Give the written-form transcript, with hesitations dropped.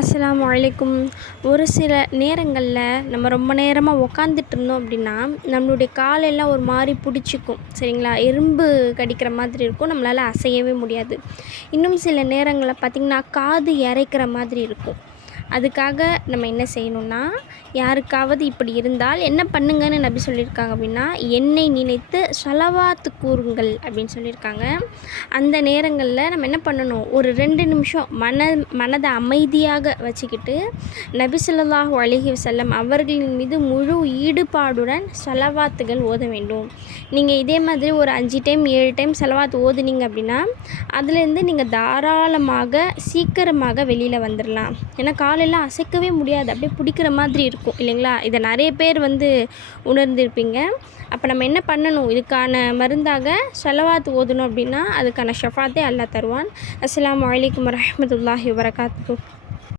அஸ்ஸலாமு அலைக்கும். ஒரு சில நேரங்களில் நம்ம ரொம்ப நேரமாக உக்காந்துட்டு இருந்தோம் அப்படின்னா நம்மளுடைய காலெல்லாம் ஒரு மாதிரி பிடிச்சிக்கும், சரிங்களா? எறும்பு கடிக்கிற மாதிரி இருக்கும், நம்மளால் அசையவே முடியாது. இன்னும் சில நேரங்களில் பார்த்திங்கன்னா காது இரைக்கிற மாதிரி இருக்கும். அதுக்காக நம்ம என்ன செய்யணும்னா, யாருக்காவது இப்படி இருந்தால் என்ன பண்ணுங்கன்னு நபி சொல்லியிருக்காங்க அப்படின்னா, எண்ணெய் நினைத்து ஸலவாத்து கூறுங்கள் அப்படின்னு சொல்லியிருக்காங்க. அந்த நேரங்களில் நம்ம என்ன பண்ணணும், ஒரு 2 நிமிஷம் மனதை அமைதியாக வச்சுக்கிட்டு நபி ஸல்லல்லாஹு அலைஹி வஸல்லம் அவர்களின் மீது முழு ஈடுபாடுடன் ஸலவாத்துகள் ஓத வேண்டும். நீங்கள் இதே மாதிரி ஒரு 5 டைம் 7 டைம் ஸலவாத் ஓதுனீங்க அப்படின்னா அதுலேருந்து நீங்கள் தாராளமாக சீக்கிரமாக வெளியில் வந்துடலாம். ஏன்னா காலெல்லாம் அசைக்கவே முடியாது, அப்படியே பிடிக்கிற மாதிரி இருக்கும் இல்லைங்களா? இதை நிறைய பேர் உணர்ந்திருப்பீங்க. அப்போ நம்ம என்ன பண்ணணும், இதுக்கான மருந்தாக ஸலவாத் ஓதணும் அப்படின்னா அதுக்கான ஷஃபாத்தே அல்லாஹ் தருவான். அஸ்ஸலாமு அலைக்கும் வரஹ்மத்துல்லாஹி வபரகாத்துஹு.